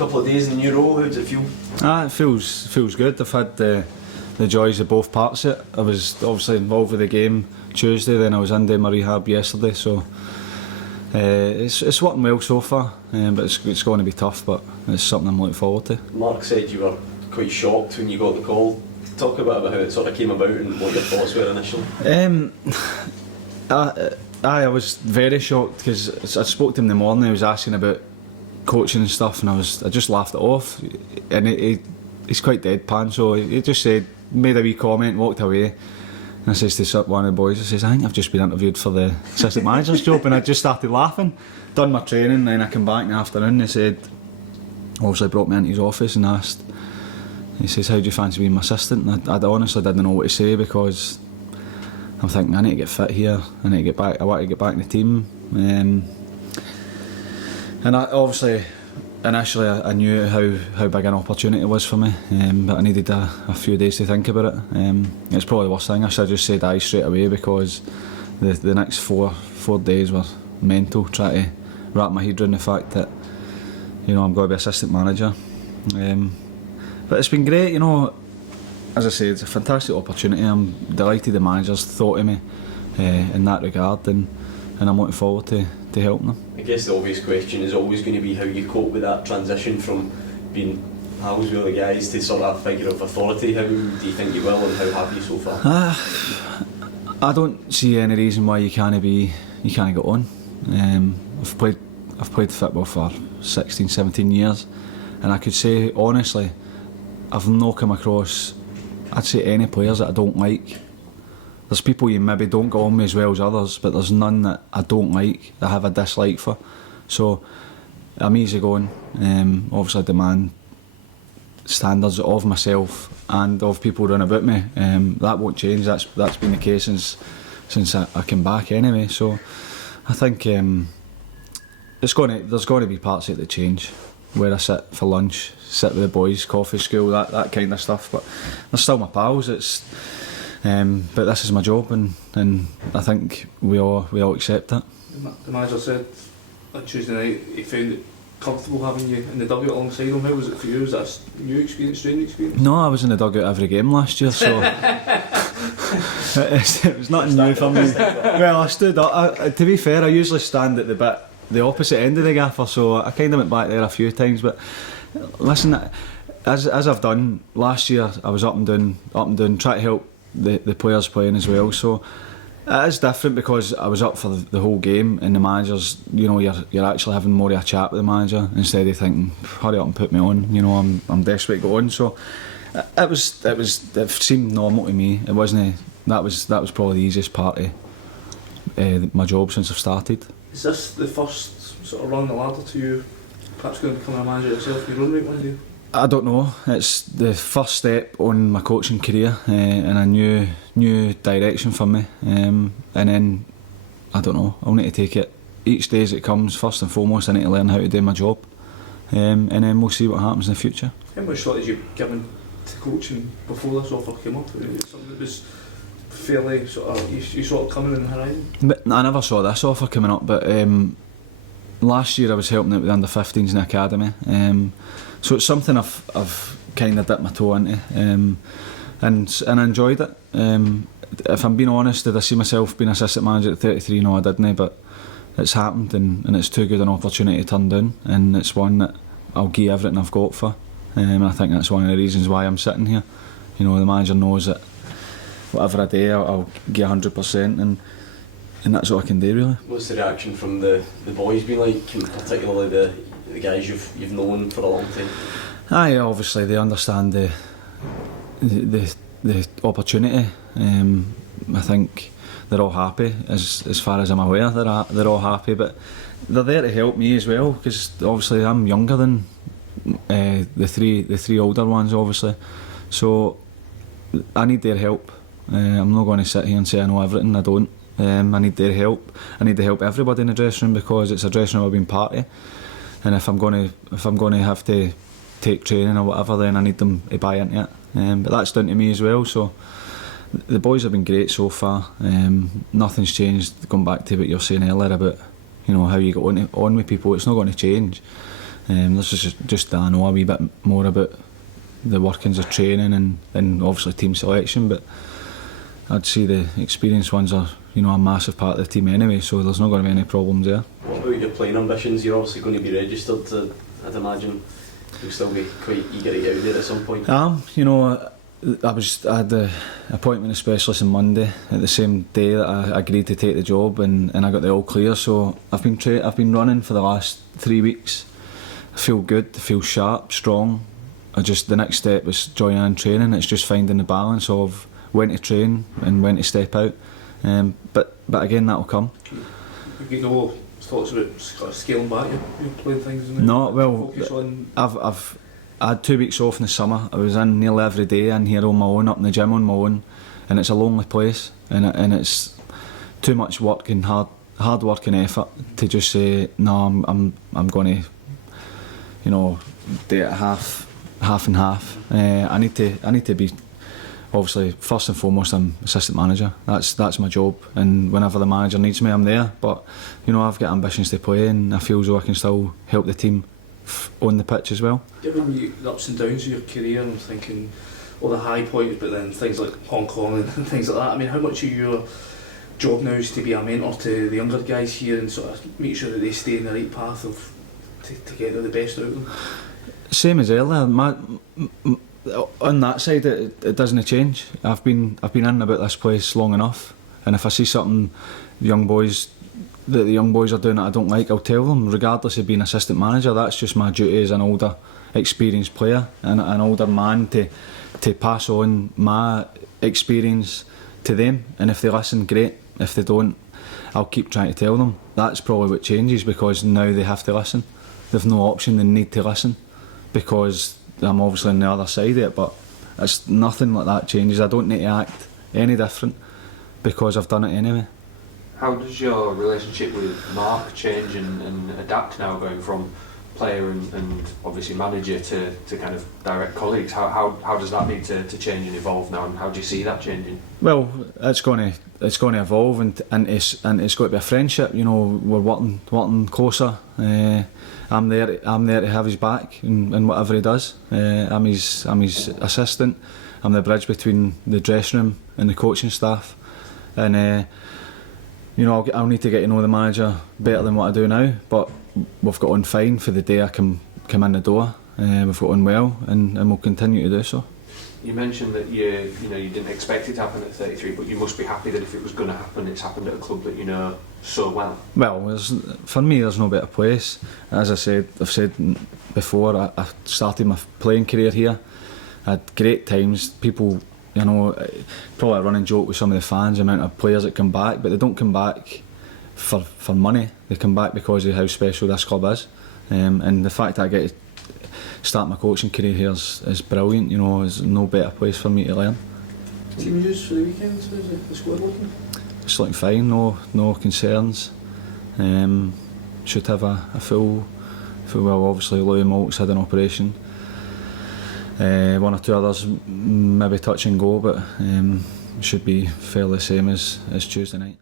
couple of days in the new role, how does it feel? It feels good. I've had the joys of both parts of it. I was obviously involved with the game Tuesday, then I was in doing my rehab yesterday, so it's working well so far, but it's going to be tough, but it's something I'm looking forward to. Mark said you were quite shocked when you got the call. Talk a bit about how it sort of came about and what your thoughts were initially. I was very shocked because I spoke to him in the morning. He was asking about coaching and stuff, and I just laughed it off. And he's quite deadpan, so he just made a wee comment, walked away. And I says to one of the boys, I says, I think I've just been interviewed for the assistant manager's job, and I just started laughing. Done my training, and then I came back in the afternoon. He said, obviously brought me into his office and asked. He says, how do you fancy being my assistant? And I honestly didn't know what to say, because I'm thinking I need to get fit here. I need to get back. I want to get back in the team. And obviously, initially, I knew how big an opportunity it was for me, but I needed a few days to think about it. It's probably the worst thing. I should have just said aye straight away, because the next four days were mental, trying to wrap my head around the fact that, you know, I'm going to be assistant manager. But it's been great, you know. As I say, it's a fantastic opportunity. I'm delighted the managers thought of me in that regard, and I'm looking forward to helping them. I guess the obvious question is always going to be how you cope with that transition from being pals with the guys to sort of a figure of authority. How do you think you will, and how have you so far? I don't see any reason why you can't get on. I've played football for 16, 17 years, and I could say honestly, I've not come across, I'd say, any players that I don't like. There's people you maybe don't get on with as well as others, but there's none that I don't like, that I have a dislike for. So I'm easy going. Obviously I demand standards of myself and of people around about me. That won't change. That's been the case since I came back anyway. So I think there's going to be parts of it that change. Where I sit for lunch, sit with the boys, coffee, school, that kind of stuff. But they're still my pals. But this is my job, and I think we all accept it. The manager said on Tuesday night he found it comfortable having you in the dugout alongside him. How was it for you? Was that a new experience, strange experience? No, I was in the dugout every game last year, so it was nothing new for me. Well, I stood up. To be fair, I usually stand at the opposite end of the gaffer, so I kind of went back there a few times. But listen, as I've done last year, I was up and down, trying to help the players playing as well. So it is different because I was up for the whole game, and the managers, you know, you're actually having more of a chat with the manager instead of thinking, hurry up and put me on. You know, I'm desperate to go on. So it seemed normal to me. It wasn't. That was probably the easiest part of my job since I've started. Is this the first sort of run the ladder to you perhaps going to become a manager yourself in your own right one day? I don't know. It's the first step on my coaching career, and a new direction for me. And then I don't know. I'll need to take it each day as it comes. First and foremost, I need to learn how to do my job, and then we'll see what happens in the future. How much thought did you given to coaching before this offer came up? Something that was fairly sort of you saw it coming in the horizon? But I never saw this offer coming up. But last year I was helping out with under 15s in the academy. So it's something I've kind of dipped my toe into, and I enjoyed it. If I'm being honest, did I see myself being assistant manager at 33? No, I didn't, but it's happened, and it's too good an opportunity to turn down, and it's one that I'll give everything I've got for. And I think that's one of the reasons why I'm sitting here. You know, the manager knows that whatever I do, I'll give 100%, and that's all I can do, really. What's the reaction from the boys been like, particularly the guys you've known for a long time? Aye, obviously they understand the opportunity. I think they're all happy, as far as I'm aware. They're all happy, but they're there to help me as well, because obviously I'm younger than the three older ones, obviously. So I need their help. I'm not going to sit here and say I know everything. I don't. I need their help. I need to help everybody in the dressing room, because it's a dressing room I've been part of. And if I'm going to have to take training or whatever, then I need them to buy into it. But that's down to me as well. So the boys have been great so far. Nothing's changed. Going back to what you were saying earlier about, you know, how you get on with people, it's not going to change. This is just that I know a wee bit more about the workings of training and obviously team selection, but I'd say the experienced ones are, you know, a massive part of the team anyway, so there's not going to be any problems there. What about your playing ambitions? You're obviously going to be registered, I'd imagine. You'll still be quite eager to get out there at some point. You know, I had the appointment of specialist on Monday at the same day that I agreed to take the job, and I got the all clear. So I've been running for the last 3 weeks. I feel good, I feel sharp, strong. The next step was joining in training. It's just finding the balance of when to train and when to step out. But again, that'll come. Have you no thoughts about scaling back your playing things? No, well, I've had 2 weeks off in the summer. I was in nearly every day in here on my own, up in the gym on my own, and it's a lonely place, and it's too much work and hard work and effort to just say no. I'm going to, you know, do it half and half. I need to be, obviously, first and foremost, I'm assistant manager. That's my job, and whenever the manager needs me, I'm there. But you know, I've got ambitions to play, and I feel as though I can still help the team on the pitch as well. Given the ups and downs of your career, I'm thinking all the high points, but then things like Hong Kong and things like that. I mean, how much of your job now is to be a mentor to the younger guys here and sort of make sure that they stay in the right path to get the best out of them? Same as earlier. On that side, it doesn't change. I've been in about this place long enough, and if I see something the young boys are doing that I don't like, I'll tell them, regardless of being assistant manager. That's just my duty as an older, experienced player and an older man to pass on my experience to them. And if they listen, great. If they don't, I'll keep trying to tell them. That's probably what changes, because now they have to listen. They've no option, they need to listen, because I'm obviously on the other side of it, but it's nothing like that changes. I don't need to act any different because I've done it anyway. How does your relationship with Mark change and adapt now, going from player and obviously manager to kind of direct colleagues? How does that need to change and evolve now, and how do you see that changing? Well, it's going to evolve, and it's got to be a friendship. You know, we're working closer. I'm there to have his back in whatever he does. I'm his assistant. I'm the bridge between the dressing room and the coaching staff, and you know, I'll need to get to know the manager better than what I do now. But we've got on fine for the day I come in the door. We've got on well, and we'll continue to do so. You mentioned that you didn't expect it to happen at 33, but you must be happy that if it was going to happen, it's happened at a club that you know so well. Well, for me, there's no better place. As I've said before, I started my playing career here. I had great times. People, you know, probably a running joke with some of the fans, the amount of players that come back, but they don't come back for money. They come back because of how special this club is, and the fact that I get to start my coaching career here is brilliant. You know, there's no better place for me to learn. Team news for the weekend, how's the squad looking? It's looking fine, no concerns. Should have a full well. Obviously, Louis Malt's had an operation. One or two others maybe touch and go, but should be fairly the same as Tuesday night.